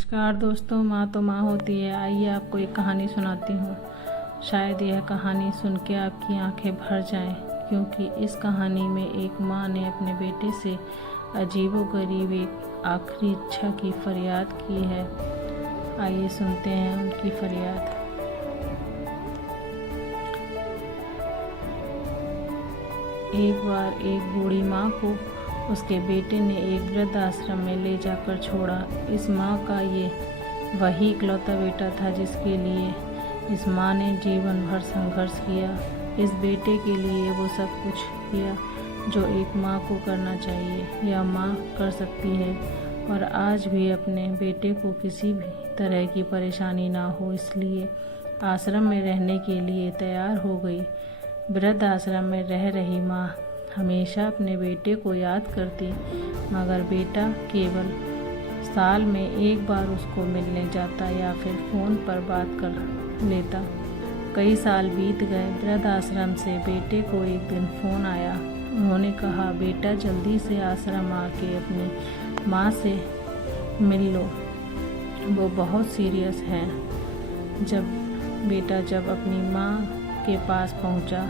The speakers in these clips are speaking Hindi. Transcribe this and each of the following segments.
नमस्कार दोस्तों, माँ तो माँ होती है। आइए आपको एक कहानी सुनाती हूँ। शायद यह कहानी सुन के आपकी आंखें भर जाएं, क्योंकि इस कहानी में एक माँ ने अपने बेटे से अजीबोगरीब एक आखिरी इच्छा की फरियाद की है। आइए सुनते हैं उनकी फरियाद। एक बार एक बूढ़ी माँ को उसके बेटे ने एक वृद्ध आश्रम में ले जाकर छोड़ा। इस माँ का ये वही इकलौता बेटा था जिसके लिए इस माँ ने जीवन भर संघर्ष किया। इस बेटे के लिए वो सब कुछ किया जो एक माँ को करना चाहिए या माँ कर सकती है, और आज भी अपने बेटे को किसी भी तरह की परेशानी ना हो इसलिए आश्रम में रहने के लिए तैयार हो गई। वृद्ध आश्रम में रह रही माँ हमेशा अपने बेटे को याद करती, मगर बेटा केवल साल में एक बार उसको मिलने जाता या फिर फ़ोन पर बात कर लेता। कई साल बीत गए। वृद्ध आश्रम से बेटे को एक दिन फ़ोन आया। उन्होंने कहा, बेटा जल्दी से आश्रम आके अपनी माँ से मिल लो, वो बहुत सीरियस है। जब अपनी माँ के पास पहुँचा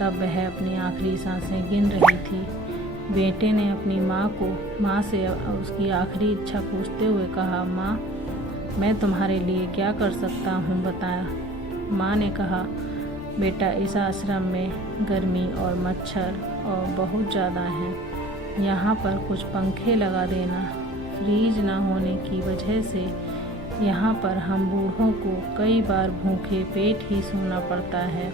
तब वह अपनी आखिरी सांसें गिन रही थी। बेटे ने अपनी माँ से उसकी आखिरी इच्छा पूछते हुए कहा, माँ मैं तुम्हारे लिए क्या कर सकता हूँ बताया। माँ ने कहा, बेटा इस आश्रम में गर्मी और मच्छर और बहुत ज़्यादा हैं, यहाँ पर कुछ पंखे लगा देना। फ्रीज ना होने की वजह से यहाँ पर हम बूढ़ों को कई बार भूखे पेट ही सोना पड़ता है,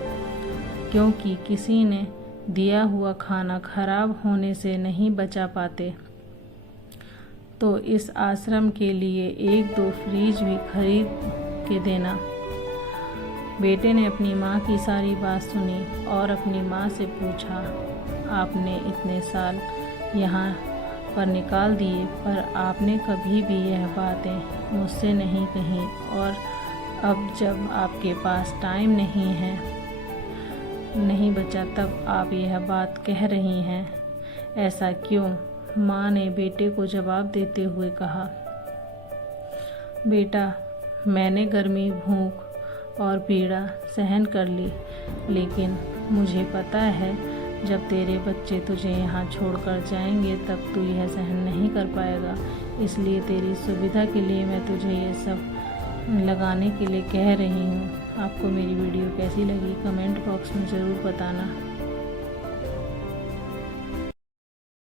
क्योंकि किसी ने दिया हुआ खाना खराब होने से नहीं बचा पाते। तो इस आश्रम के लिए 1-2 फ्रीज भी खरीद के देना। बेटे ने अपनी माँ की सारी बात सुनी और अपनी माँ से पूछा, आपने इतने साल यहाँ पर निकाल दिए, पर आपने कभी भी यह बातें मुझसे नहीं कहीं, और अब जब आपके पास टाइम नहीं बचा तब आप यह बात कह रही हैं, ऐसा क्यों? माँ ने बेटे को जवाब देते हुए कहा, बेटा मैंने गर्मी, भूख और पीड़ा सहन कर ली, लेकिन मुझे पता है जब तेरे बच्चे तुझे यहाँ छोड़कर जाएंगे तब तू यह सहन नहीं कर पाएगा। इसलिए तेरी सुविधा के लिए मैं तुझे ये सब लगाने के लिए कह रही हूँ। आपको मेरी वीडियो कैसी लगी कमेंट बॉक्स में ज़रूर बताना।